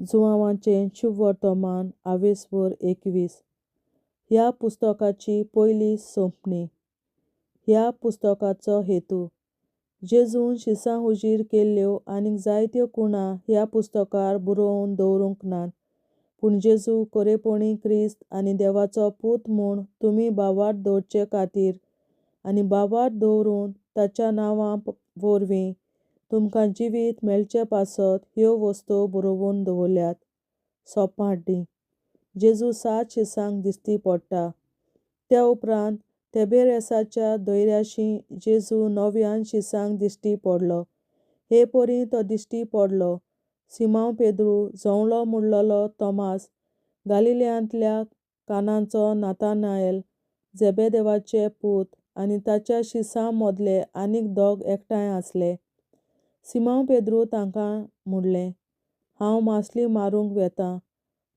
जुआंवाचें शुभ वर्तमान 22:21 ह्या पुस्तकाची पयली सोंपणी. ह्या पुस्तकाचो हेतू जेजून शिसां उजीर केल्ल्यो आनीक जायत्यो कुणां ह्या पुस्तकार बरोवन दवरूंक नात, पूण जेजू खरेपणी क्रिस्त आनी देवाचो पूत म्हूण तुमी भावार्थ दवरचे खातीर आनी भावार्थ दवरून ताच्या नांवा वरवीं तुमकां जिवीत मेळचे पासत ह्यो वस्तू बरोवन दवरल्यात. सोंपमाटी जेजू 7 शिसांक दिश्टी पडटा. त्या उपरांत तिबेरियसाच्या दर्याशी जेजू 9 शिसांक दिश्टी पडलो. हे परी तो दिश्टी पडलो सिमोन पेद्रू, जवळो म्हणलोलो तोमास, गालिल्यांतल्या कानाचो नातानाएल, जेबेदेवाचें पूत आनी ताच्या शिसां मदले आनीक दोग एकठांय आसले. सिमोन पेद्रू तांकां म्हणलें, हांव मासली मारूंक वेतां.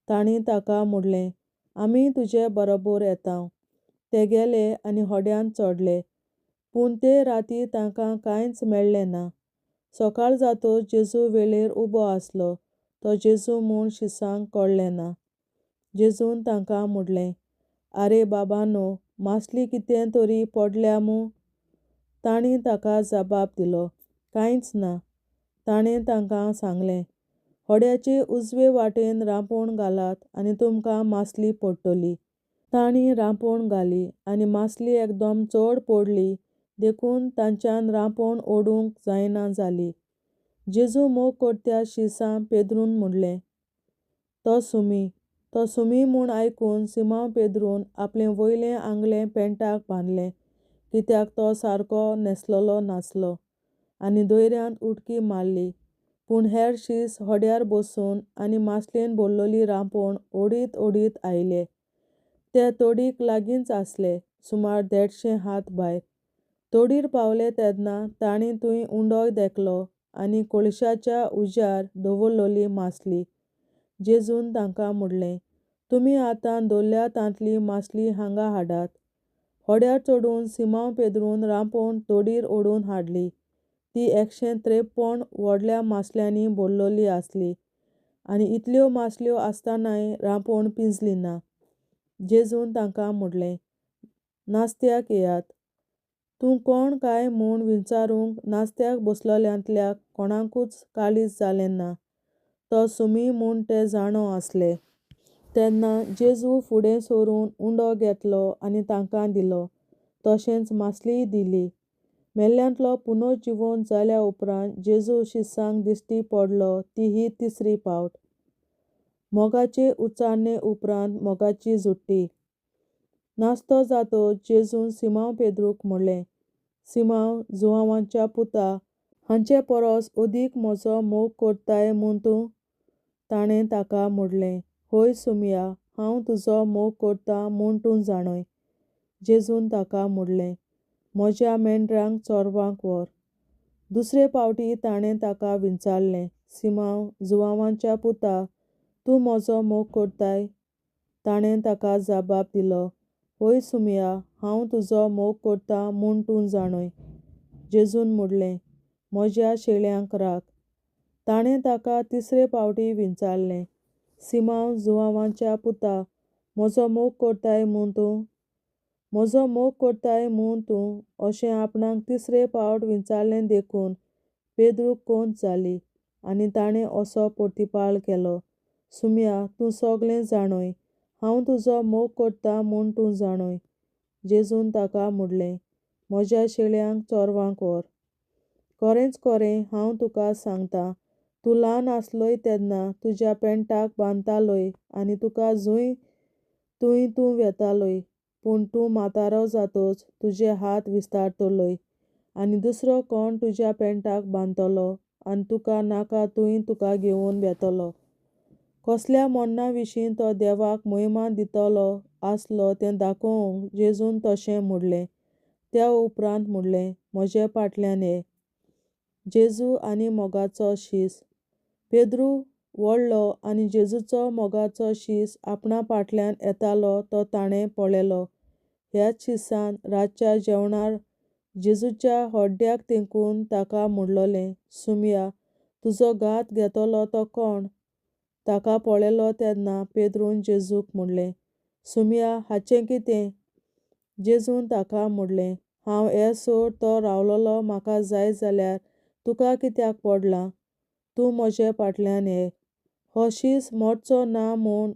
तांणी ताका म्हणलें, आमी तुजे बरोबर येतांव. ते गेले आनी होड्यांत चडले, पूण ते राती तांकां कांयच मेळ्ळें ना. सकाळ जातच जेजू वेळेर उबो आसलो. तो जेजू म्हूण शिसांक कळ्ळें ना. जेजून तांकां म्हणलें, आरे बाबांनो, मासली कितें तरी पडल्या मूं? तांणी ताका जबाब दिलो, कांयच ना. ताणें तांकां सांगलें, होड्याचे उजवे वाटेन रांपोण घालात आनी तुमकां मासली पडटली. तांणी रांपोण घाली आनी मासली एकदम चड पडली देखून तांच्यान रांपोण ओडूंक जायना जाली. जेजू मोग करत्या शिसां पेद्रून म्हणलें, तो सुमी म्हूण आयकून सिमोन पेद्रून आपलें वयलें आंगलें पेंटाक बांदलें, कित्याक तो सारको न्हेसलोलो नासलो, आनी दर्यांत उडकी मारली. पूण हेर शीस होड्यार बसून आनी मासलेन भरलोली रांपोण ओडीत ओडीत आयले. ते तडीक लागींच आसले, सुमार 150 हात भायर. तडीर पावले तेन्ना तांणी थंय उंडो देखलो आनी कळशाच्या उज्यार दवरलोली मासली. जेजून तांकां म्हणलें, तुमी आतां दवरल्या तांतली मासली हांगा हाडात. होड्यार चडून सिमोन पेद्रून रांपोण तडीर ओडून हाडली. ती 153 व्हडल्या मासल्यांनी भरलोली आसली, आनी इतल्यो मासल्यो आसतनाय रांपोण पिंजली ना. जेजून तांकां म्हणलें, नास्त्याक येयात. तूं कोण काय म्हूण विचारूंक नास्त्याक बसलोल्यांतल्या कोणाकूच काळीज जालें ना. तो सुमी म्हूण ते जाणो आसले. तेन्ना जेजू फुडें सरून उंडो घेतलो आनी तांकां दिलो. तशेंच मासलीय दिली. मेल्ल्यांतलो पुनर्जिवंत जाल्या उपरांत जेजू शिसांक दिश्टी पडलो ती ही 3री फावट. मोगाचे उच्चारणे उपरांत मोगाची जुट्टी. नासतो जातच जेजून सिमोन पेद्रूक म्हणलें, सिमोन, जुआंवाच्या पुता, हांचे परस अदीक म्हजो मोग करताय म्हूण तूं? ताणें ताका म्हणलें, हय सुमया, हांव तुजो मोग करतां म्हूण तूं जाणय. जेजून ताका म्हणलें, म्हज्या मेंढरांक चोरवांक व्हर. दुसरे फावटी ताणें ताका विचारलें, सिमोन, जुआंवाच्या पुता, तूं म्हजो मोग करताय? ताणें ताका जबाब दिलो, हय सुमया, हांव तुजो मोग करतां म्हूण तूं जाणय. जेजून म्हणलें, म्हज्या शेळ्यांक राख. ताणें ताका 3रे फावटी विचारलें, सिमोन, जुआंवाच्या पुता, म्हजो मोग करताय म्हूण तूं? म्हजो मोग करताय म्हूण तूं अशें आपणाक 3रे फावट विचारलें देखून पेद्रूक खोंच जाली आनी ताणें असो प्रतिपाळ केलो, सुमया, तूं सगळें जाणय, हांव तुजो मोग करतां म्हूण तूं जाणय. जेजून ताका म्हणलें, म्हज्या शेळ्यांक चोरवांक व्हर. खरेंच खरें हांव तुका सांगतां, तूं ल्हान आसलोय तेन्ना तुज्या पेंटाक बांदतालोय आनी तुका जंय थंय तूं वेतालोय, पूण तूं म्हातारो जातच तुजे हात विस्तारतलोय आनी दुसरो कोण तुज्या पेंटाक बांदतलो आनी तुका नाका थंय तुका घेवन वेतलो. कसल्या मरणा विशीं तो देवाक महिमा दितलो आसलो तें दाखोवंक जेजून तशें म्हणलें. त्या उपरांत म्हणलें, म्हजे फाटल्यान ये. जेजू आनी मोगाचो शीस. पेद्रू वळलो आनी जेजूचो मोगाचो शीस आपणा फाटल्यान येतालो तो ताणें पळयलो. ह्याच शिसान रातच्या जेवणार जेजूच्या होड्ड्याक तेंकून ताका म्हणलोलें, सुमया, तुजो घात घेतलो तो कोण? ताका पळयलो तेन्ना पेद्रून जेजूक म्हणलें, सुमया, हाचें कितें? जेजून ताका म्हणलें, हांव हें सोड, तो रावलोलो म्हाका जाय जाल्यार तुका कित्याक पडलां? तूं म्हजे फाटल्यान ये. हो शीस मोडचो ना म्हूण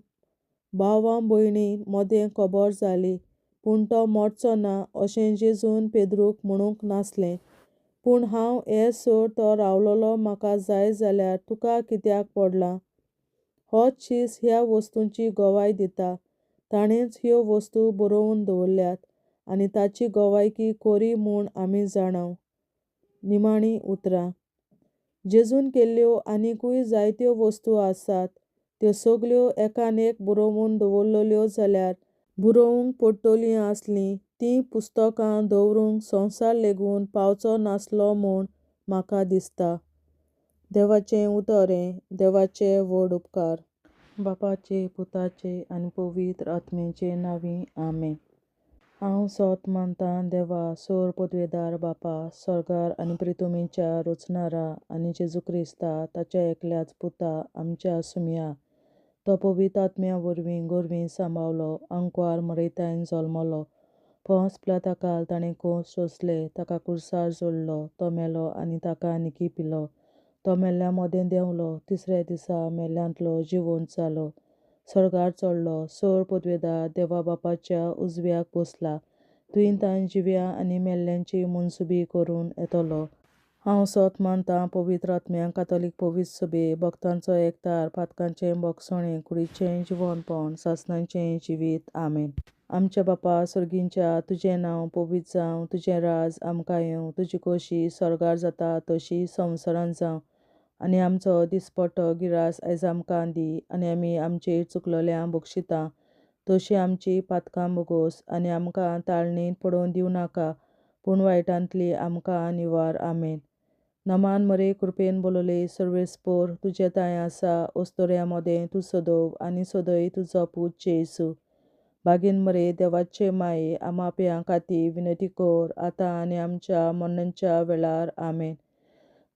भावां भयणी मदें खबर जाली, पूण तो मोडचो ना अशें जेजून पेद्रूक म्हणूंक नासलें. पूण हांव हें सोड, तो रावलोलो म्हाका जाय जाल्यार तुका कित्याक पडलां? होच शीस ह्या वस्तूंची गोवाय दिता. ताणेंच ह्यो वस्तू बरोवन दवरल्यात आनी ताची गोवायकी खरी म्हूण आमी जाणाव. निमाणीं उतरां. जेजून केल्ल्यो आनीकूय जायत्यो वस्तू आसात. त्यो सगल्यो एकान एक बरोवन दवरलेल्यो जाल्यार बरोवंक पडटलीं आसलीं. तीं पुस्तकां दवरूंक संवसार लेगून पावचो नासलो म्हूण म्हाका दिसता. देवाचें उतरें. देवाचे व्हड उपकार. बापाचे, पुताचे आनी पवित्र आत्म्याचे नांवीं. आमेन. हांव सोत मानतां देवा, सोर पदवेदार बापा, स्वर्गार आनी पृथ्वीच्या रचणारा, आनी जेजू क्रिस्ता, ताच्या एकल्याच पुता, आमच्या सुमया. तो पवित्र आत्म्या वरवीं गोरवीं सांबाळलो, आंकवार मरयतायन जल्मलो. पोंस पिलाताकाल ताणें खूंस सोंसले, ताका क्रुसार जोडलो, तो मेलो आनी ताका निकी पिलो. तो मेल्ल्या मोदें देंवलो, तिसऱ्या दिसा मेल्ल्यांतलो जिवंत जालो, स्वर्गार चडलो, सोर पदवेदार देवा बापाच्या उजव्याक बसला, तुयेन ताण जिव्या आनी मेल्ल्यांची मनसुबी करून येतलो. हांव सोत मानतां पवित्र आत्म्यांक, कातोलीक पवित्र सभे, भक्तांचो एकठार, पातकांचें भोगसणें, कुडीचें जिवंतपण, सासणाचें जिवीत. आमेन. आमच्या बापा स्वर्गींच्या, तुजें नांव पवित्र जावं, तुजें राज आमकां येवं, तुजी खोशी स्वर्गार जाता तशी संवसारांत जावं. आनी आमचो दिसपट्टो गिरास आयज आमकां दी, आनी आमी आमचेर चुकलोल्यांक बक्षिता तशीं आमची पातकां बोगोस, आनी आमकां ताळणेंत पडोवन दिवं नाका, पूण वायटांतली आमकां निवार. आमेन. नमान मरे, कृपेन भरलेली, सर्वेस्पोर, तुजें ताय आसा, अस्तोऱ्या मोदें तूं सदव, आनी सदय तुजो पूत जेजू. बागीन मरे, देवाचे माये, आमा पियां खातीर विनंती कर, आतां आनी आमच्या मरणाच्या वेळार. आमेन.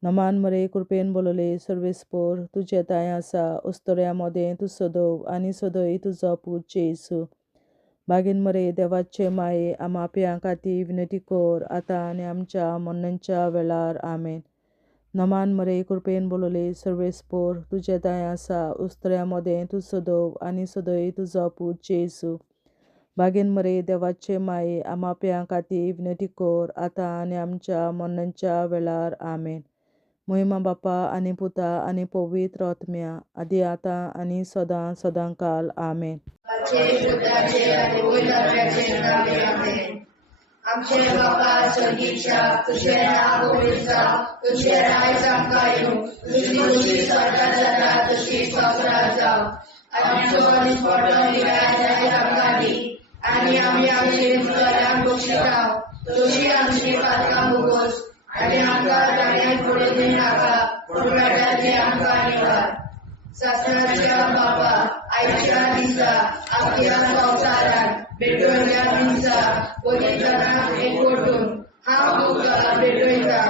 नमान मरे, कृपेन भरलेली, सर्वेस्पोर, तुजें ताय आसा, अस्तोऱ्या मोदें तूं सदव, आनी सदय तुजो पूत जेजू. बागीन मरे, देवाचे माये, आमा पियां खातीर विनंती कर, आतां आनी आमच्या मरणाच्या वेळार. आमेन. नमान मरे, कृपेन भरलेली, सर्वेस्पोर, तुजें ताय आसा, अस्तोऱ्या मोदें तूं सदव, आनी सदय तुजो पूत जेजू. बागीन मरे, देवाचे माये, आमा पियां खातीर विनंती कर, आतां आनी आमच्या मरणाच्या वेळार. आमेन. महिमा बापा आनी पुता आनी पवित्र आत्म्या, आदी आतां आनी सदां सदांकाल. आमेन. आमचे बापा स्वर्गीच्या, तुझें नांव पवित्र जावं, तुजें राज आमकां येवं, तुजी खोशी स्वर्गार जाता तशी संवसारांत जावं. आमचो दिसपट्टो गिरास आयज आमकां दी, आनी आमी आमचेर चुकलोल्यांक बक्षितांव, तशीं आमची पातकां बोगोस, आनी आमकां ताळणेंत पडोवन दिवं नाका, पूण वायटांतली आमकां निवार. सासणाच्या बापा, आयच्या दिसा आख्या संवसारांत भेटवयल्या दिसा पवित्रांक एकवटून हांव तुका भेटयतां.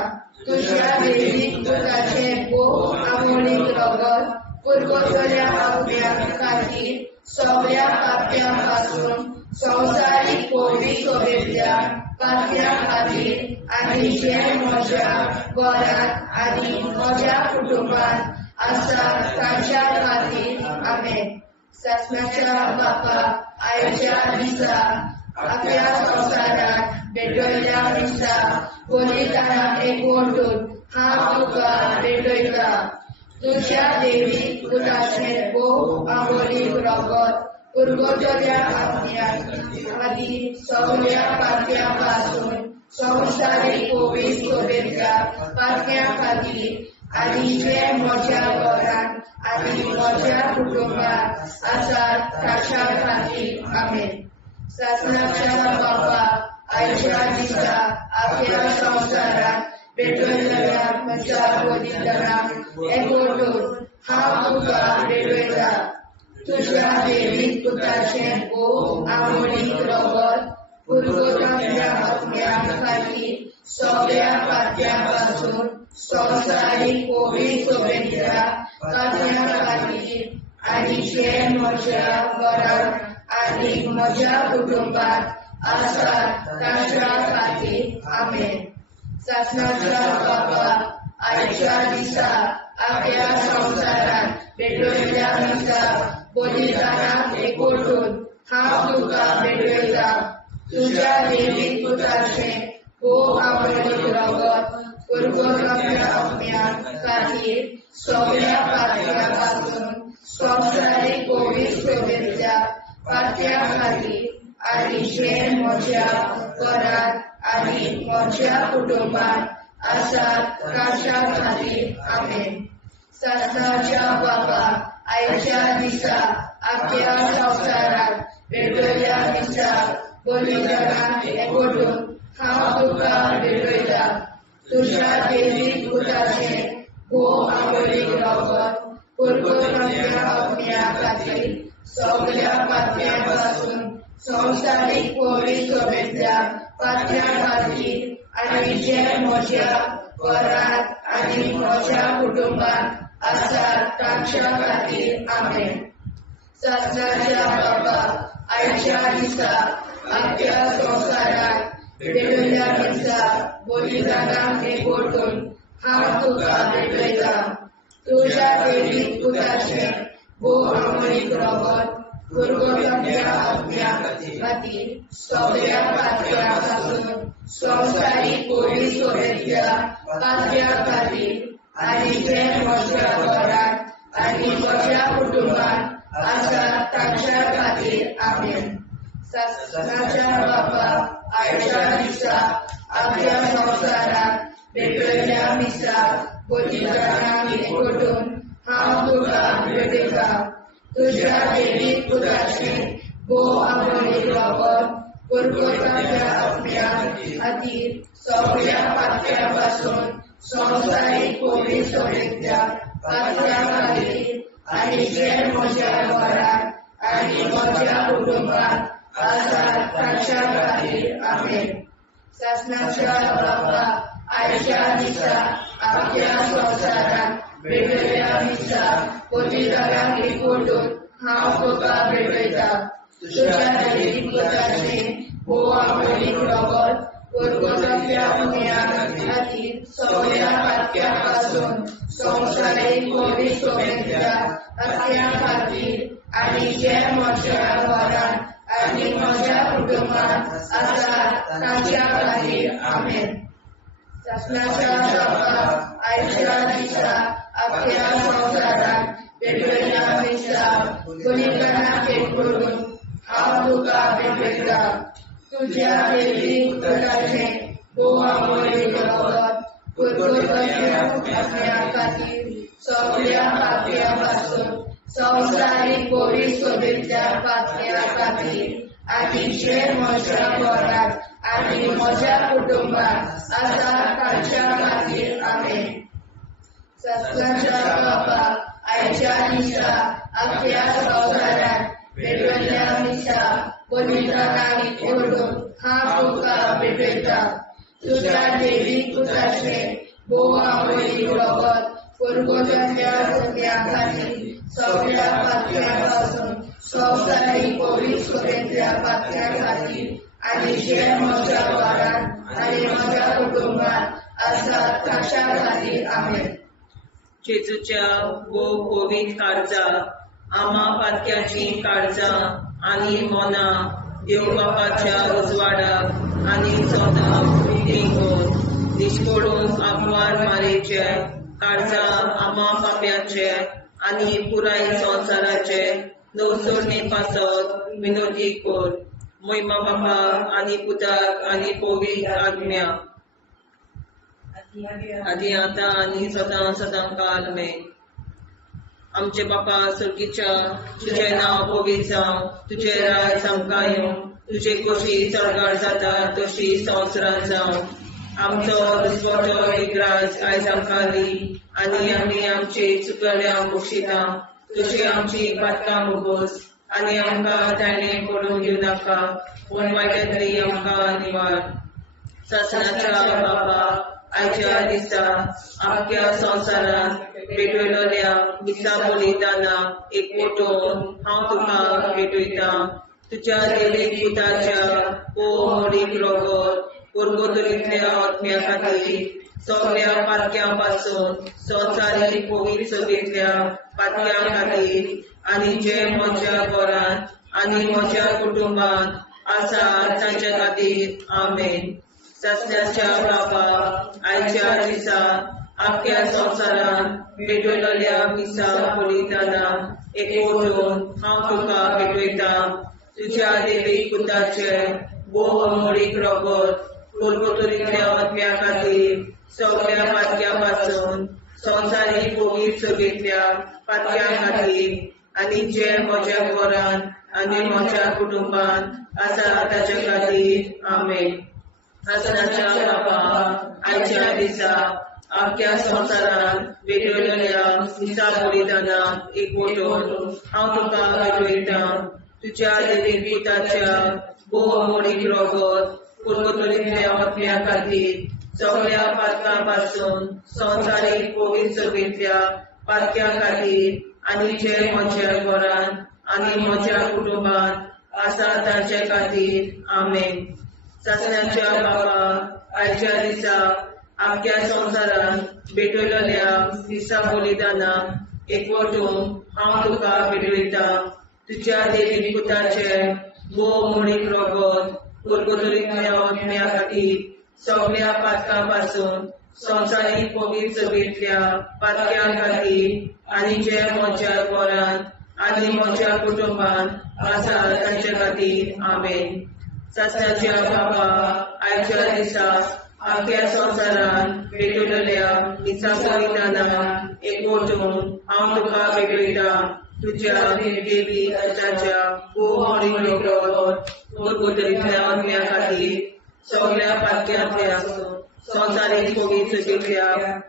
तुज्या दैवीक पुताचें भोव आमोणीक रगत पुरगोटल्या आत्म्या खातीर सगळ्या पाप्यां पासून संवसारीक पवित्र सभेंतल्या पाप्यां खातीर, आनी जे म्हज्या घरांत आनी म्हज्या कुटुंबांत आसा तांच्या खातीर. आमेन. सासणाच्या बापा, आयच्या दिसा आख्या संवसारांत भेटवयल्या दिसा पवित्रांक एकवटून हांव तुका भेटयतां. तुज्या दैवीक पुताचें भोव आमोणीक रगत पुरगोटल्या आत्म्या खातीर सगळ्या पाप्यां पासून संवसारीक पवित्र सभेंतल्या पाप्यां खातीर, आनी जे म्हज्या घरांत आनी म्हज्या कुटुंबांत आसा तांच्या खातीर. आमेन. सासणाच्या बापा, आयच्या दिसा आख्या संवसारांत भेटवयल्या म्हज्या पवित्रांक एकवटून हांव तुका भेटयतां. तुज्या दैवीक पुताचें भोव आमोणीक रगत पुरगोटल्या आत्म्या खातीर सगळ्या पाप्यां पासून संवसारीक पवित्र सभेंतल्या पाप्यां खातीर, आणि जे म्हज्या घरांत आनी म्हज्या कुटुंबात आसात तांच्या खातीर आमेन. शासनाच्या बाबा, आयच्या दिसा आख्या संवसारांत भेटयल्या दिसा बलिदानाक एकवटून हांव तुका भेटयता. तुज्या देवीक पुताचें भोव आवडीक रगत परगोरम्या अपम्यां खातीर सगळ्या पातळ्यां पासून संवसारीक कोवीड शुभेच्छा पातळ्या खातीर आनी जे म्हज्या घरांत आनी म्हज्या कुटुंबात आसात तांच्या खातीर आमेन. शासनाच्या बाबा, आयच्या दिसा आख्या संवसारांत भेटयल्या दिसा बलिदानाक एकवटून हांव तुका भेटयता. तुज्या देवीक पुताचें भोव आवडीक रगत परगोरम्या अपम्यां खातीर सगळ्या पातळ्यां पासून संवसारीक कोवीड शुभेच्छा पातळ्या खातीर आनी जे म्हज्या घरांत आनी म्हज्या कुटुंबात आसात तांच्या खातीर आमेन. शासनाच्या बाबा, आयच्या दिसा आख्या संवसारांत भेटयल्या दिसा बलिदानाक एकवटून हांव तुका भेटयता. तुज्या देवीक पुताचें भोव आवडीक रगत परगोरम्या अपम्यां खातीर सगळ्या पातळ्यां पासून संवसारीक कोवीड शुभेच्छा पातळ्या खातीर आनी जे म्हज्या घरांत आनी म्हज्या कुटुंबात आसात तांच्या खातीर आमेन. शासनाच्या बाबा, आयच्या दिसा आख्या संवसारांत भेटयल्या दिसा बलिदानाक एकवटून हांव तुका भेटयता. तुज्या देवीक पुताचें भोव आवडीक रगत परगोरम्या अपम्यां खातीर सगळ्या पातळ्यां पासून संवसारीक कोवीड शुभेच्छा पातळ्या खातीर आनी जे म्हज्या घरांत आनी म्हज्या कुटुंबात आसात तांच्या खातीर आमेन. शासनाच्या बाबा, आयच्या दिसा आख्या संवसारांत भेटयल्या दिसा बलिदानाक एकवटून हांव तुका भेटयता. तुज्या देवीक पुताचें भोव आवडीक रगत परगोरम्या अपम्यां खातीर सगळ्या पातळ्यां पासून संवसारीक कोवीड शुभेच्छा पातळ्या खातीर आनी जे म्हज्या घरांत आनी म्हज्या कुटुंबात आसात तांच्या खातीर आमेन. शासनाच्या बाबा, आयच्या दिसा आख्या संवसारांत भेटयल्या दिसा बलिदानाक एकवटून हांव तुका भेटयता. तुज्या देवीक पुताचें भोव आवडीक रगत परगोरम्या अपम्यां खातीर सगळ्या पातळ्यां पासून संवसारीक कोवीड शुभेच्छा पातळ्या खातीर आनी जे म्हज्या घरांत आनी म्हज्या कुटुंबात आसात तांच्या खातीर आमेन. शासनाच्या बाबा, आयच्या दिसा आख्या संवसारांत भेटयल्या दिसा बलिदानाक एकवटून हांव तुका भेटयता. तुज्या देवीक पुताचें भोव आवडीक रगत परगोरम्या अपम्यां खातीर सगळ्या पातळ्यां पासून संवसारीक कोवीड शुभेच्छा पातळ्या खातीर आनी जे म्हज्या घरांत आनी म्हज्या कुटुंबात आसात तांच्या खातीर आमेन. जेजूच्या भोव कोवीड काळजां, आमा पातक्याची काळजां आनी मोना देव बापाच्या उजवाडाक आनी सदांच उक्तींक दिश्पडून आग्वाद मारेचे काळजां आमा पाप्याचे आनी पुराय संवसाराचे नवसोडणे पासत विनोदी कोर. महिमा बापा आनी पुताक आनी पवित्र आत्म्या आदी आतां आनी सदां सदां काल आमेन. आमचे बापा सर्गीच्या, तुझे नांव पवित्र जावं, तुझे राज आमकां येवं, तुझे कशी सरकार जाता तशी संवसारांत जावं. आमचो दिसवटो विग्रास आयज आमकां दी आनी आमी आमचे चुकल्यांक बक्षिता. तुजी आमची पातकां मुगोस आनी आमकां ताणें पडूंक दिवं नाका, पूण वायटांतली आमकां निवार. शासनाच्या बाबा, आयच्या दिसा आख्या संवसारान भेटयलोल्या दिसा बलिदाना एकवटून हांव तुका भेटयता तुज्या देवीक पुताच्या मोडीक रगत पुर्गोतरींतल्या आत्म्या खातीर सगळ्या पातक्यां पासून संवसारीक पवित्र सभेंतल्या पातक्यां खातीर आनी जे म्हज्या घरान आनी म्हज्या कुटुंबान आसा तांच्या खातीर आमेन. सस्त्याच्या बाबा आयच्या दिसा आख्या संवसारान भेटयलोल्या मिसा बलिदाना एकवटून हांव तुका भेटयता तुज्या देवीक पुताचे मोडीक रगत पुर्गोतरींतल्या आत्म्या खातीर सगळ्या पातक्यां पासून संवसारीक पवित्र सभेंतल्या पातक्यां खातीर आनी जे म्हज्या घरान आनी म्हज्या कुटुंबान आसा ताच्या खातीर आमेन. आसनाच्या बाबा आयच्या दिसा आख्या संवसारान भेटयलोल्या मिसा बलिदाना एकवटून हांव तुका भेटयता तुज्या देवीक पुताच्या मोडीक रगत पुर्गोतरींतल्या आत्म्या खातीर सगळ्या पातकां पासून संवसारीक पवित्र सभेंतल्या पातक्यां खातीर आनी जे म्हज्या घरान आनी म्हज्या कुटुंबान आसा तांचे खातीर आमेन. सस्त्याच्या बाबा आयच्या दिसा आख्या संवसारान भेटयलोल्या मिसा बलिदाना एकवटून हांव तुका भेटयता तुज्या देवीक पुताचे मोडीक रगत पुर्गोतरींतल्या आत्म्या खातीर सगळ्या पातकां पासून संवसारीक पवित्र सभेंतल्या पातक्यां खातीर आनी जे म्हज्या घरान आनी म्हज्या कुटुंबान आसा तांचे खातीर आमेन. सस्त्याच्या बाबा आयच्या दिसा आख्या संवसारान भेटयलोल्या मिसा बलिदाना एकवटून हांव तुका भेटयता तुज्या देवीक पुताच्या मोडीक रगत पुर्गोतरींतल्या आत्म्या खातीर सगळ्या पातक्यांतल्या संवसारीक पवित्र सभेंतल्या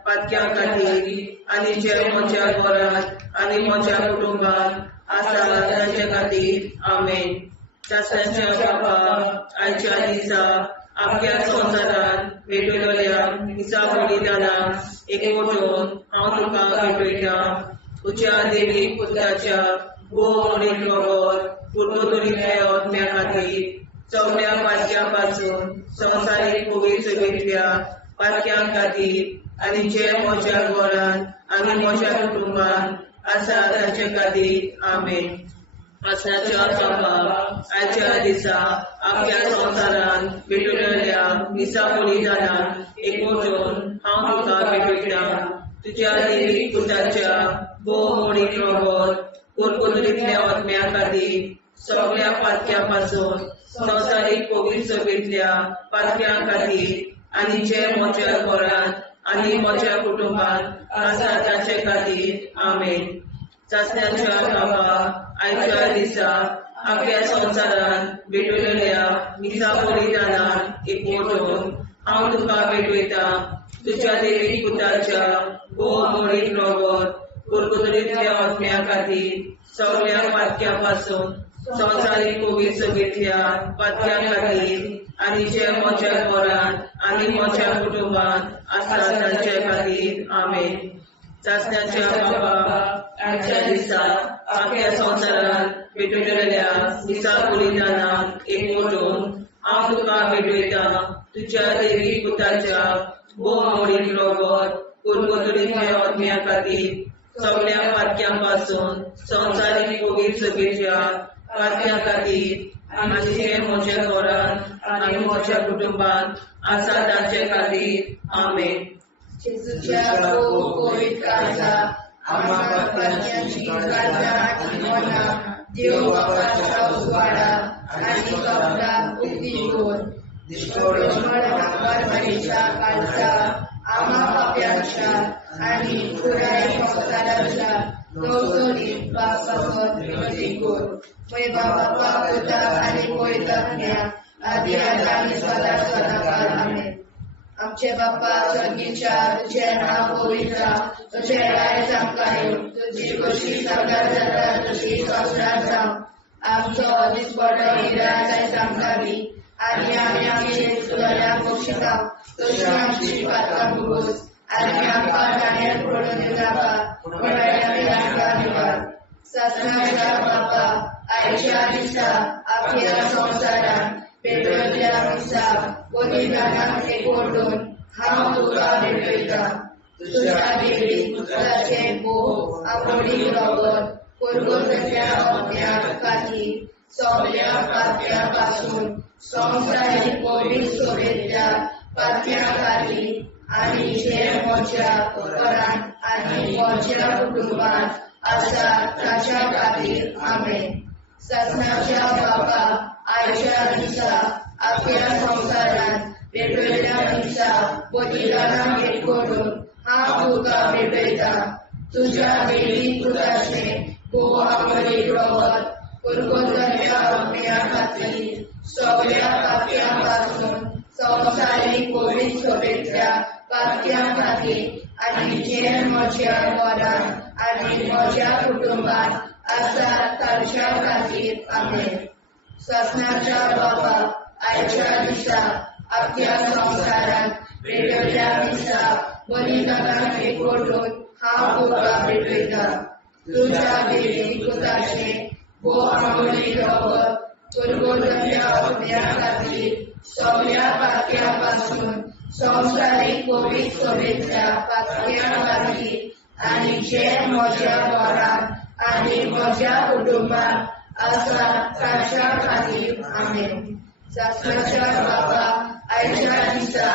पातक्यां खातीर आनी जे म्हज्या घरान आनी म्हज्या कुटुंबान आसा तांचे खातीर आमेन. सस्त्याच्या बाबा आयच्या दिसा आख्या संवसारान भेटयलोल्या मिसा बलिदाना एकवटून हांव तुका भेटयता तुज्या देवीक पुताच्या मोडीक रगत पुर्गोतरींतल्या आत्म्या खातीर सगळ्या पातक्यां पासून संवसारीक पवित्र सभेंतल्या पातक्यां खातीर आनी जे म्हज्या घरान आनी म्हज्या कुटुंबान आसा तांचे खातीर आमेन. आसनाच्या बाबा आयच्या दिसा आख्या संवसारान भेटयलोल्या मिसा बलिदाना एकवटून हांव तुका भेटयता तुज्या देवीक पुताच्या मोडीक रगत पुर्गोतरींतल्या आत्म्या खातीर सगळ्या पातक्यां पासून संवसारीक पवित्र सभेंतल्या पातक्यां खातीर आनी जे म्हज्या घरान आनी म्हज्या कुटुंबान आसा तांचे खातीर आमेन. सस्त्याच्या बाबा आयच्या दिसा आख्या संवसारान भेटयलोल्या मिसा बलिदाना एकवटून हांव तुका भेटयता तुज्या देवीक पुताच्या मोडीक रगत पुर्गोतरींतल्या आत्म्या खातीर सगळ्या पातक्यां पासून संवसारीक पवित्र सभेंतल्या पातक्यां खातीर आनी जे म्हज्या घरान आनी म्हज्या कुटुंबान आसा तांचे खातीर आमेन. सस्त्याच्या बाबा आयच्या दिसा आख्या संवसारान भेटयलोल्या मिसा बलिदाना एकवटून हांव तुका भेटयता तुज्या देवीक पुताच्या मोडीक रगत पुर्गोतरींतल्या आत्म्या खातीर सगळ्या पातक्यां पासून संवसारीक पवित्र सभेंतल्या पातक्यां खातीर आनी जे म्हज्या घरान आनी म्हज्या कुटुंबान आसा तांचे खातीर आमेन. जेजूच्या पवित्र काळजा आम्हा पातकांची काळजा आनी मना देव बापाच्या उजवाडा आनी कपडा उक्ती करून परमेच्या काळजा आम्हा पाप्यांच्या आनी पुराय संवसाराच्या गवसणीत बापावर विनंती कर. पळय बाबा पुता आनी पवित्रात्म्या आदी आनी सदा सदाकाळ आमेन. आमचे बाप्पा स्वर्गीच्या तुझे नाव पवित्र तुझे राय आमकां तुझी कशी सगळ्यात जाता तशी संवसारांत जावं. आमचो दिसपडो हिराय आमकां दी आनी आमी आमचे सुदारण्याक बक्षिता तशी आमची पातळा भोगोस आनी आमकां दाण्यार पडून नाका पूण आमी आमकां निवाड ससनाच्या बापा आयच्या दिसा आख्या संवसारान पेटयल्ल्या दिसा बलिदानाक एकवटून हांव तुका भेटयता तुज्या देवी पुत्राचे भोव आवडी रगत परगोतल्या अज्ञात खातीर सगळ्या पात्या पासून संवसारीक पवित्र सोबेतल्या पात्या खातीर आनी जे म्हज्या घरांत आनी म्हज्या कुटुंबांत आसा ताच्या खातीर आमेन ससनाच्या बापा आयच्या दिसा आख्या संवसारान पेटयल्ल्या दिसा बलिदानाक एकवटून हांव तुका भेटयता तुज्या देवी पुत्राचे भोव आवडी रगत परगोतल्या अज्ञा खातीर सगळ्या पात्या पासून संवसारीक पवित्र सोबेतल्या पात्या खातीर आनी जे म्हज्या घरांत आनी म्हज्या कुटुंबांत आसा ताच्या खातीर आमेन ससनाच्या बापा आयच्या दिसा आख्या संवसारान पेटयल्ल्या दिसा बलिदानाक एकवटून हांव तुका भेटयता तुज्या देवी पुत्राचे भोव आवडी रगत परगोतल्या अज्ञा खातीर सगळ्या पात्या पासून संवसारीक पवित्र सोबेतल्या पात्या खातीर आनी जे म्हज्या घरांत आनी म्हज्या कुटुंबांत आसा ताच्या खातीर आमेन ससनाच्या बापा आयच्या दिसा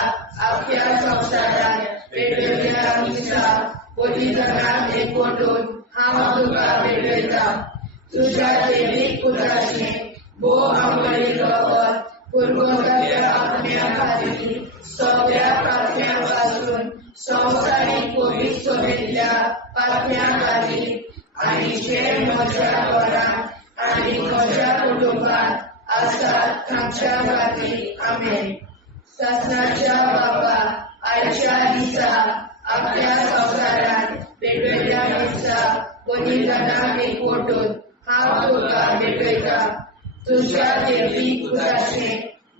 आख्या संवसारान पेटयल्ल्या दिसा बलिदानाक एकवटून हांव तुका भेटयता तुज्या देवी पुत्राचे भोव आवडी रगत परगोतल्या अज्ञा खातीर सगळ्या पात्या पासून संवसारीक पवित्र सोबेतल्या पात्या खातीर आनी जे म्हज्या घरांत आनी म्हज्या कुटुंबांत आसा ताच्या खातीर आमेन ससनाच्या बापा आयच्या दिसा आख्या संवसारान पेटयल्ल्या दिसा बलिदानाक एकवटून हांव तुका भेटयता तुज्या देवी पुत्राचे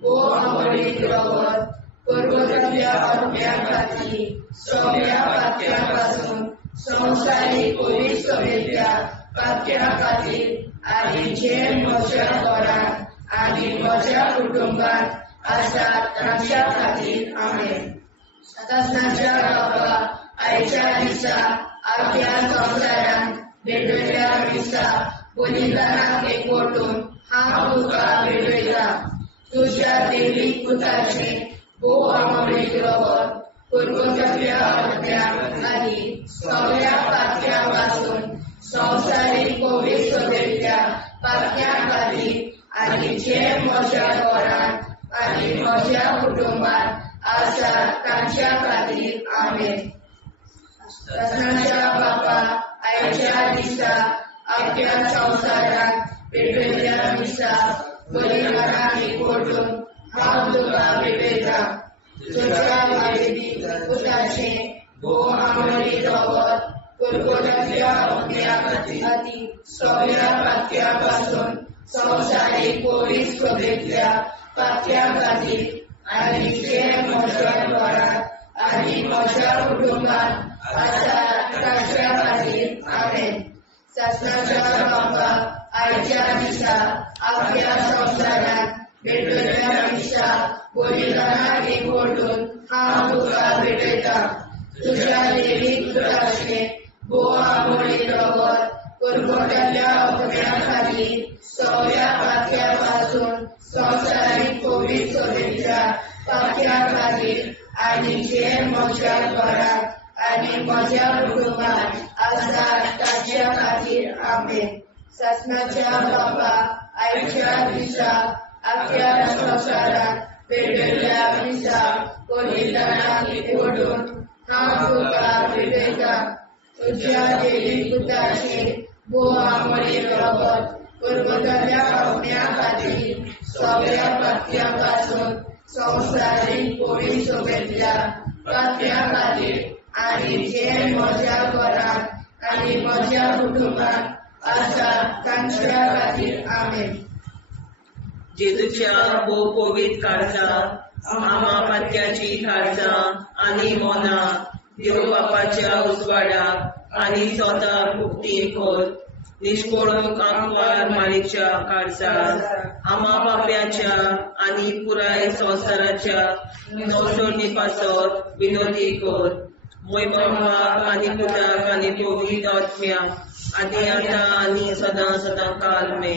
भोव आवडी रगत परगोतल्या अज्ञा खातीर सगळ्या पात्या पासून संवसारीक पवित्र सोबेतल्या पात्या खातीर आनी जे म्हज्या घरांत आनी म्हज्या कुटुंबांत आसा ताच्या खातीर आमेन ससनाच्या बापा आयच्या दिसा आख्या संवसारान पेटयल्ल्या दिसा बलिदानाक एकवटून हांव तुका भेटयता तुज्या देवी पुत्राचे भोव आवडी रगत परगोतल्या अज्ञा खातीर सगळ्या पात्या पासून संवसारीक पवित्र सोबेतल्या पात्या खातीर आनी जे म्हज्या घरांत आनी म्हज्या कुटुंबांत आसा ताच्या खातीर आमेन ससनाच्या बापा आयच्या दिसा आख्या संवसारान पेटयल्ल्या दिसा बलिदानाक एकवटून हांव तुका भेटयता तुज्या देवी पुत्राचे भोव आवडी रगत परगोतल्या अज्ञा खातीर सगळ्या पात्या पासून संवसारीक पवित्र सोबेतल्या पात्या खातीर आनी जे म्हज्या घरांत आनी म्हज्या कुटुंबांत आसा ताच्या खातीर आमेन ससनाच्या बापा आयच्या दिसा आख्या संवसारान पेटयल्ल्या दिसा बलिदानाक एकवटून हांव तुका भेटयता तुज्या देवी पुत्राचे भोव आवडी रगत परगोतल्या अज्ञा खातीर सगळ्या पात्या पासून संवसारीक पवित्र सोबेतल्या पात्या खातीर आनी जे म्हज्या घरांत आनी म्हज्या कुटुंबांत आसा ताच्या खातीर आमेन ससनाच्या बापा आयच्या दिसा आख्या संवसारान पेटयल्ल्या दिसा बलिदानाक एकवटून हांव तुका भेटयता तुज्या देवी पुत्राचे भोव आवडी रगत परगोतल्या अज्ञा खातीर सगळ्या पात्या पासून संवसारीक पवित्र सोबेतल्या पात्या खातीर आनी जे म्हज्या घरांत आनी म्हज्या कुटुंबांत आसा तांच्या खातीर आमेन जेजूच्या भोव पवित्र काळजा आमा पातक्याची खारजां आनी मोना देव बापाच्या उजवाडाक आनी स्वता मुक्ती खोल निष्पळूंक आंकवार माळेच्या काळजार आमा बाप्याच्या आनी पुराय संवसाराच्या संसोडणी पासत विनोदी कोर मोय बापाक आनी पुताक आनी पवित्र आत्म्या आदी आतां आनी सदां सदां काल मे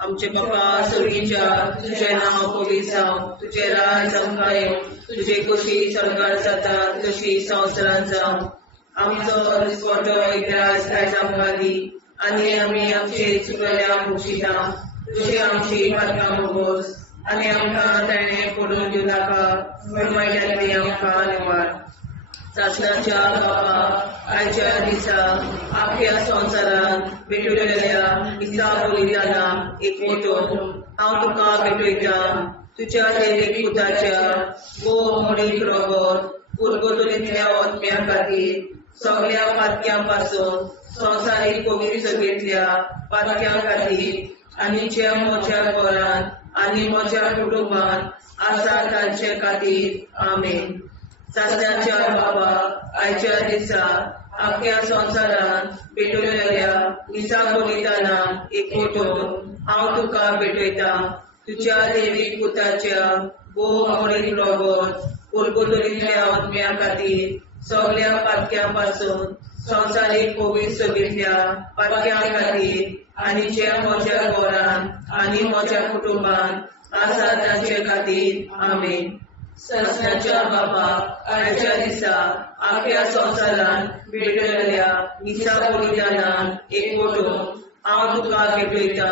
आमचे बापा सुर्गीच्या तुझे नाव पवित्र जावं तुझे राज आमकां येवं तुझे कशी सरकार जाता तशी संवसारांत जावं आमचो दिसवटो एकदांच आयज आमकां दी आनी आमी आमचे चुकल्यांक बक्षिता तुझे आमची पातकां भोगोस आनी आमकां ताणें पडून दिवं नाका वायट्यांतली आमकां निवाड सासणाच्या बापा आयच्या दिसा आख्या संवसारांत भेटलेल्या दिसा बलिदानाक एकवटून हांव तुका भेटयता तुज्या देवीक पुताच्या भोव मोडीक रगत पुरगोतुलींतल्या आत्म्या खातीर सगळ्या पातक्यां पासून संवसारीक पवित्र सभेंतल्या पातक्यां खातीर आनी जे म्हज्या घरांत आनी म्हज्या कुटुंबांत आसा तांचे खातीर आमेन सासण्याच्या बाबा आयच्या दिसा आख्या संवसारांत भेटलेल्या दिसा बलिदानाक एकवटून हांव तुका भेटयता तुज्या देवीक पुताच्या भोव मोडीक रगत पुरगोतुलींतल्या आत्म्या खातीर सगळ्या पातक्यां पासून संवसारीक पवित्र सभेंतल्या पातक्यां खातीर आनी जे म्हज्या घरांत आनी म्हज्या कुटुंबांत आसा तांचे खातीर आमेन सासण्याच्या बाबा आयच्या दिसा आख्या संवसारांत भेटलेल्या दिसा बलिदानाक एकवटून हांव तुका भेटयता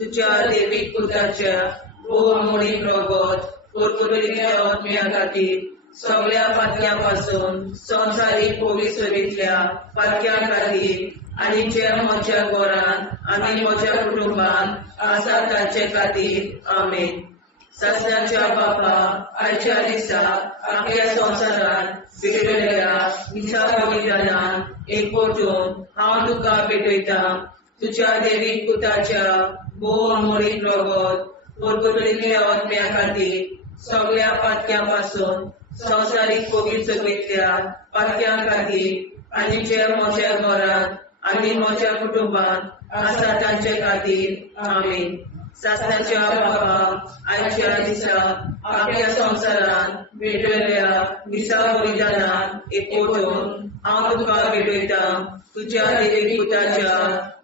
तुज्या देवीक पुताच्या भोव मोडीक रगत पुरगोतुलींतल्या आत्म्या खातीर सगळ्या पातक्यां पासून संवसारीक पवित्र सभेंतल्या पातक्यां खातीर आनी जे म्हज्या घरांत आनी म्हज्या कुटुंबांत आसा तांचे खातीर आमेन सासण्याच्या बापा आयच्या दिसा आख्या संवसारांत भेटलेल्या दिसा बलिदानाक एकवटून हांव तुका भेटयता तुज्या देवीक पुताच्या भोव मोडीक रगत पुरगोतुलींतल्या आत्म्या खातीर सगळ्या पातक्यां पासून संवसारीक पवित्र सभेंतल्या पातक्यां खातीर आनी जे म्हज्या घरांत आनी म्हज्या कुटुंबांत आसा तांचे खातीर आमेन सासण्याच्या बापा आयच्या दिसा आख्या संवसारांत भेटलेल्या दिसा बलिदानाक एकवटून हांव तुका भेटयता तुज्या देवीक पुताच्या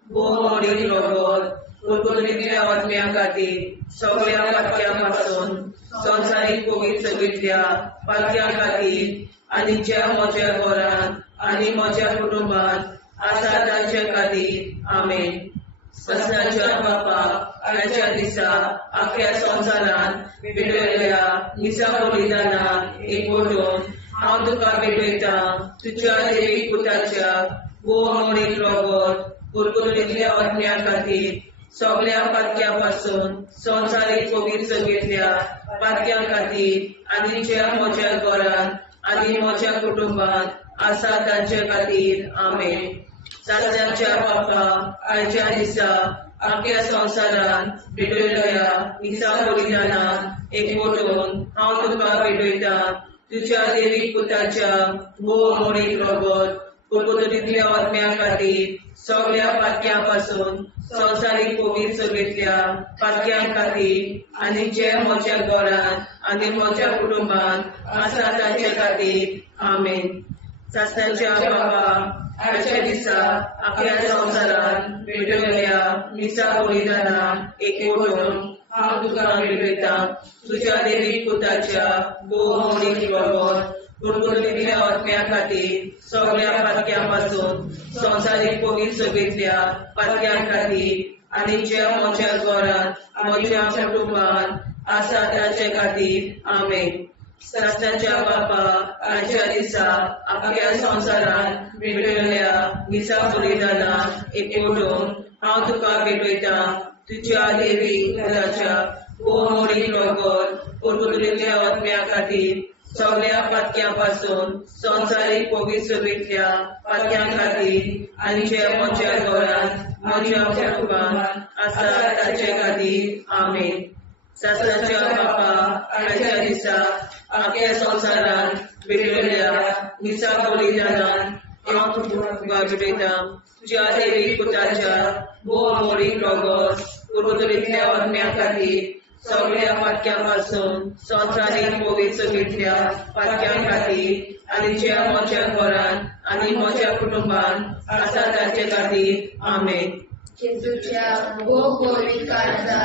भोव मोडीक रगत पुरगोतुलींतल्या आत्म्या खातीर सगळ्या पातक्यां पासून संवसारीक पवित्र सभेंतल्या पातक्यां खातीर आनी ज्या म्हज्या घरांत आनी म्हज्या कुटुंबांत आसा तांचे खातीर आमेन सासण्याच्या बापा आयच्या दिसा आख्या संवसारांत भेटलेल्या दिसा बलिदानाक एकवटून हांव तुका भेटयता तुज्या देवीक पुताच्या भोव मोडीक रगत पुरगोतुलींतल्या आत्म्या खातीर सगळ्या पातक्यां पासून संवसारीक पवित्र सभेंतल्या पातक्यां खातीर आनी ज्या म्हज्या घरांत आनी म्हज्या कुटुंबांत आसा तांचे खातीर आमेन सासण्याच्या बापा आयच्या दिसा आख्या संवसारांत भेटलेल्या दिसा बलिदानाक एकवटून हांव तुका भेटयता तुज्या देवीक पुताच्या भोव मोडीक रगत पुरगोतुलींतल्या आत्म्या खातीर सगळ्या पातक्यां पासून संवसारीक पवित्र सभेंतल्या पातक्यां खातीर आनी जे म्हज्या घरांत आनी म्हज्या कुटुंबांत आसा तांचे खातीर आमेन सासण्याच्या बापा आयच्या दिसा आख्या संवसारांत भेटलेल्या दिसा बलिदानाक एकवटून हांव तुका भेटयता तुज्या देवीक पुताच्या भोव मोडीक रगत पुरगोतुलींतल्या आत्म्या खातीर सगळ्या पातक्यां पासून संवसारीक पवित्र सभेंतल्या पातक्यां खातीर आनी जे म्हज्या घरांत म्हज्या कुटुंबांत आसा तांचे खातीर आमेन सासण्याच्या बापा आयच्या दिसा आख्या संवसारांत भेटलेल्या दिसा बलिदानाक एकवटून हांव तुका भेटयता तुज्या देवीक पुताच्या भोव मोडीक रगत पुरगोतुलींतल्या आत्म्या खातीर सगळ्या पातक्यां पासून संवसारीक पवित्र सभेंतल्या पातक्यां खातीर आनी जे म्हज्या घरांत म्हज्या कुटुंबांत आसा तांचे खातीर आमेन शासनाच्या बापा आयच्या दिसा आख्या संवसारान भेटलेल्या निसा बलिदानान हांव तुका भेटयता तुज्या देवीक पुताच्या भोव मोडीक रगत पुर्वतरेंतल्या आत्म्या खातीर सगळ्या पातक्यां पासून संवसारीक पवित्र सभेंतल्या पातक्यां खातीर आनी ज्या म्हज्या घरान आनी म्हज्या कुटुंबान आसा ताचे खातीर आमेन. जेजूच्या भोव पवित्र काळजा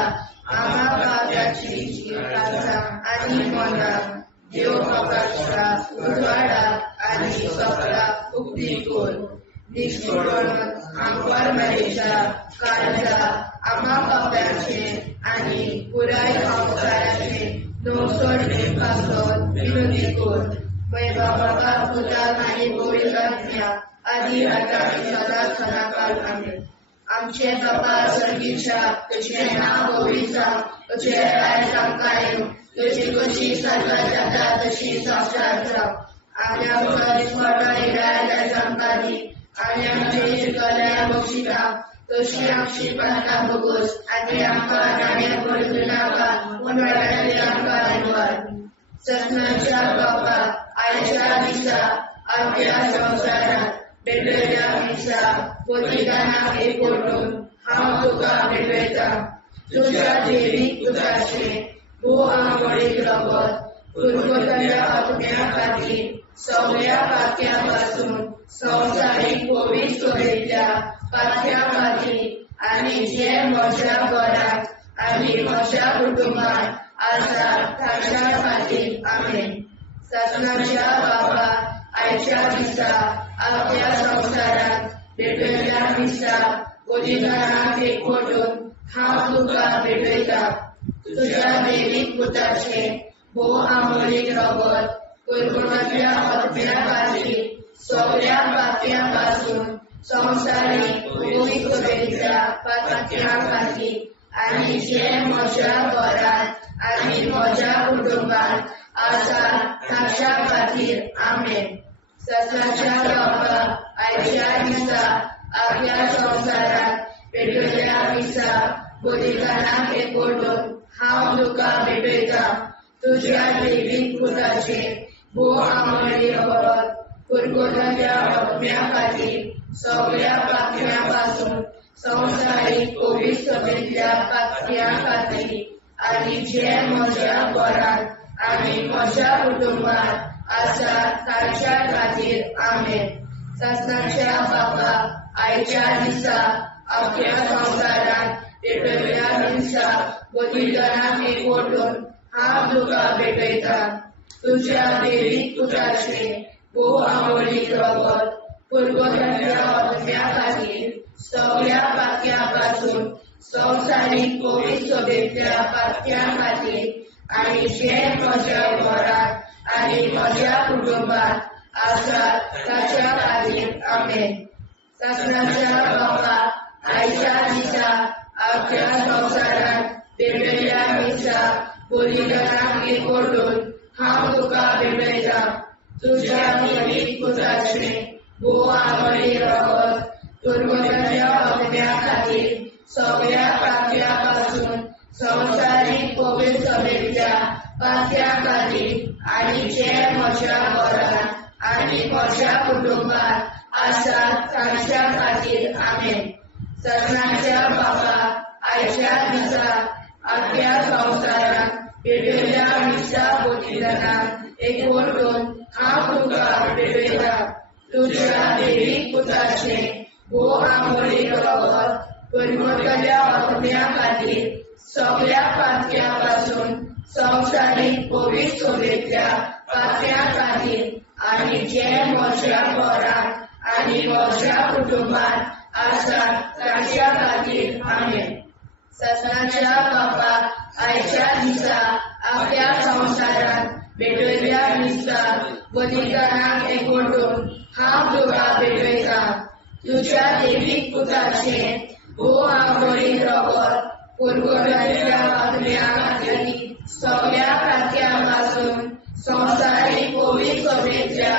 आम्हा पापाची काळजा आनी मनाक देव प्रकाशा उजवाडा आनी सपला उक्ती कोर निष्ठुरण आमकां मेळच्या काळजा आम्हा पापाचे आनी पुराय संवसाराचे नवसोडे पासत विनोदी कोर बाबा पुताक आनी पवित्र आत्म्या आदी आतां आनी सदांच सदांकाळ आमेन. आमचे बाबा सर्गीच्या तुझे नाव पवित्र तुझे राज आमकां तुझी कशी सर्वात जाता तशी संवसारांत राव आनी आमकां दिसपट्टो राज आमकां दी आनी आमचे शिकल्या बक्षिता तशी आमची प्रार्थना भोगोस आनी आमकां नाण्या पडूं नाका पूण वाटायले आमकां आनवार. ससनाच्या बापा आयच्या दिसा आमच्या संवसारांत भेटलेल्या दिसा बलिदानाक एकवटून हांव तुका भेटयता तुज्या देवीक पुताचे भोव आंबोळीक रगत पुर्वतल्या आत्म्या खातीर सगळ्या पातक्यां पासून संवसारीक पवित्र सभेंतल्या पातक्यां खातीर आनी जे म्हज्या घरांत आनी म्हज्या कुटुंबान आसा ताच्या खातीर आमेन. ससनाच्या बापा आयच्या दिसा आख्या संवसारांत भेटलेल्या दिसा बलिदानाक एकवटून हांव तुका भेटयता तुज्या देवीक पुताचे भोव आंबोळीक रगत पुर्वतल्या आत्म्या खातीर सगळ्या पातक्यां पासून संवसारीक पवित्र सभेंतल्या पातक्यां खातीर आनी जे म्हज्या घरांत आनी म्हज्या कुटुंबान आसा ताच्या खातीर आमेन. ससनाच्या बापा आयच्या दिसा आख्या संवसारांत भेटलेल्या दिसा बलिदानाक एकवटून हांव तुका भेटयता तुज्या देवीक पुताचे भोव आंबोळीक रगत पुर्वतल्या आत्म्या खातीर सगळ्या पातक्यां पासून संवसारीक पवित्र सभेंतल्या पातक्यां खातीर आनी जे म्हज्या घरांत आनी म्हज्या कुटुंबान आसा ताच्या खातीर आमेन. ससनाच्या बापा आयच्या दिसा आख्या संवसारांत भेटलेल्या दिसा बलिदानाक एकवटून हांव तुका भेटयता तुज्या देवीक पुताचे भोव आंबोळीक रगत पुर्वतल्या आत्म्या खातीर सगळ्या पातक्यां पासून संवसारीक पवित्र सभेंतल्या पातक्यां खातीर आनी जे म्हज्या घरांत आनी म्हज्या कुटुंबान आसा ताच्या खातीर आमेन. ससनाच्या बापा आयच्या दिसा आख्या संवसारांत भेटलेल्या दिसा बलिदानाक एकवटून हांव तुका भेटयता तुज्या देवीक पुताचे भोव आंबोळीक रगत पुर्वतल्या आत्म्या खातीर सगळ्या पातक्यां पासून संवसारीक पवित्र सभेंतल्या पातक्यां खातीर आनी जे म्हज्या घरांत आनी म्हज्या कुटुंबान आसा ताच्या खातीर आमेन. ससनाच्या बापा आयच्या दिसा आख्या संवसारांत भेटलेल्या दिसा बलिदानाक एकवटून हांव तुका भेटयता तुज्या देवीक पुताचे भोव आंबोळीक रगत पुर्वतल्या आत्म्या खातीर सगळ्या पातक्यां पासून संवसारीक पवित्र सभेंतल्या पातक्यां खातीर आनी जे म्हज्या घरांत आनी म्हज्या कुटुंबान आसा ताच्या खातीर आमेन. ससनाच्या बापा आयच्या दिसा आख्या संवसारांत भेटलेल्या दिसा बलिदानाक एकवटून हांव तुका भेटयता तुज्या देवीक पुताचे भोव आंबोळीक रगत पुर्वतल्या आत्म्या खातीर सगळ्या पातक्यां पासून संवसारीक पवित्र सभेंतल्या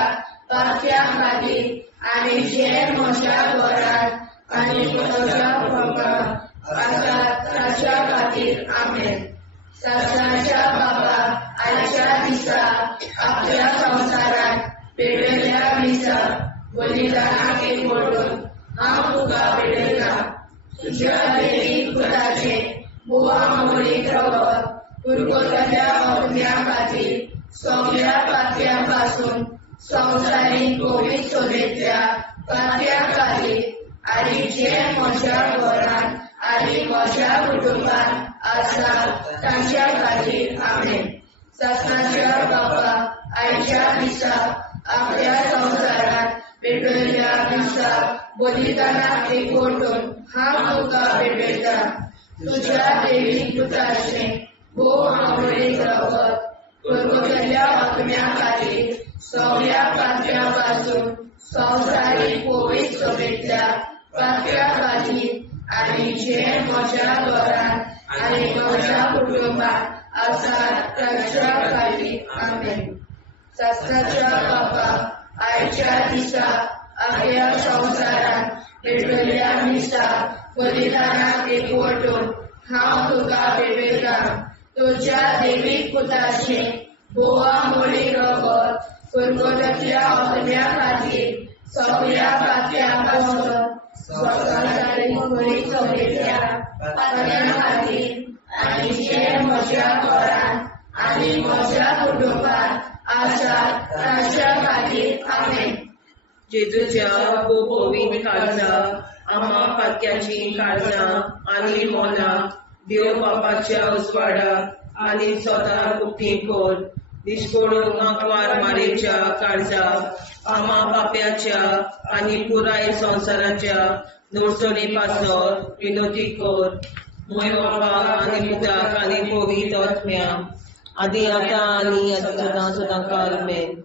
पातक्यां खातीर आनी जे म्हज्या घरांत आनी म्हज्या कुटुंबान आसा ताच्या खातीर आमेन. सासणाच्या बाबा आजच्या दिसा आपल्या संसारात पेटलेल्या विसा बलिदानाक एकवटून हांव तुका पेटयता तुज्या देवीक पुताचे बोवा मोडीक रगत पुरगोतल्या अग्न्या खातीर सगळ्या पातया पासून संवसारीक कोवीड सोबेतल्या पातया खातीर आनी जे म्हज्या घरांत आनी म्हज्या कुटुंबांत आसा तांच्या खातीर आमेन. सासणाच्या बाबा आयच्या दिसा आपल्या संसारात पेटयल्ल्या दिसा बलिदानाक एकवटून हांव तुका पेटयता तुज्या देवीक पुताचे भोव आवडीक रगत पुरगोतल्या अग्न्या खातीर सगळ्या पातया पासून संवसारीक कोवीड सोबेतल्या पातया खातीर आनी जे म्हज्या घरांत आनी म्हज्या कुटुंबांत आसा तांच्या खातीर आमेन. सासणाच्या बाबा आयच्या दिसा आपल्या संसारात पेटयल्ल्या दिसा बलिदानाक एकवटून हांव तुका पेटयता तुज्या देवीक पुताचे बोवा मोडीक रगत पुरगोतल्या अग्न्या खातीर सगळ्या पातया पासून संवसारीक कोवीड सोबेतल्या पातया खातीर आनी जे म्हज्या घरांत आनी म्हज्या कुटुंबांत आसा तांच्या खातीर आमेन. जेजूच्या पोवीत काळजा आम्हा पातयाची काळजां आनी मोला देव बापाच्या उजवाडाक आनी स्वता कुटी कोर दिसपडून आंकवार मारेच्या काळजा आम्हा पाप्याच्या आनी पुराय संवसाराच्या नोडसणी पासर विनोदी कोर मोय बापा आनी पुताक आनी पवित्र आत्म्या आदी आतां आनी सदां सदां काल आमेन.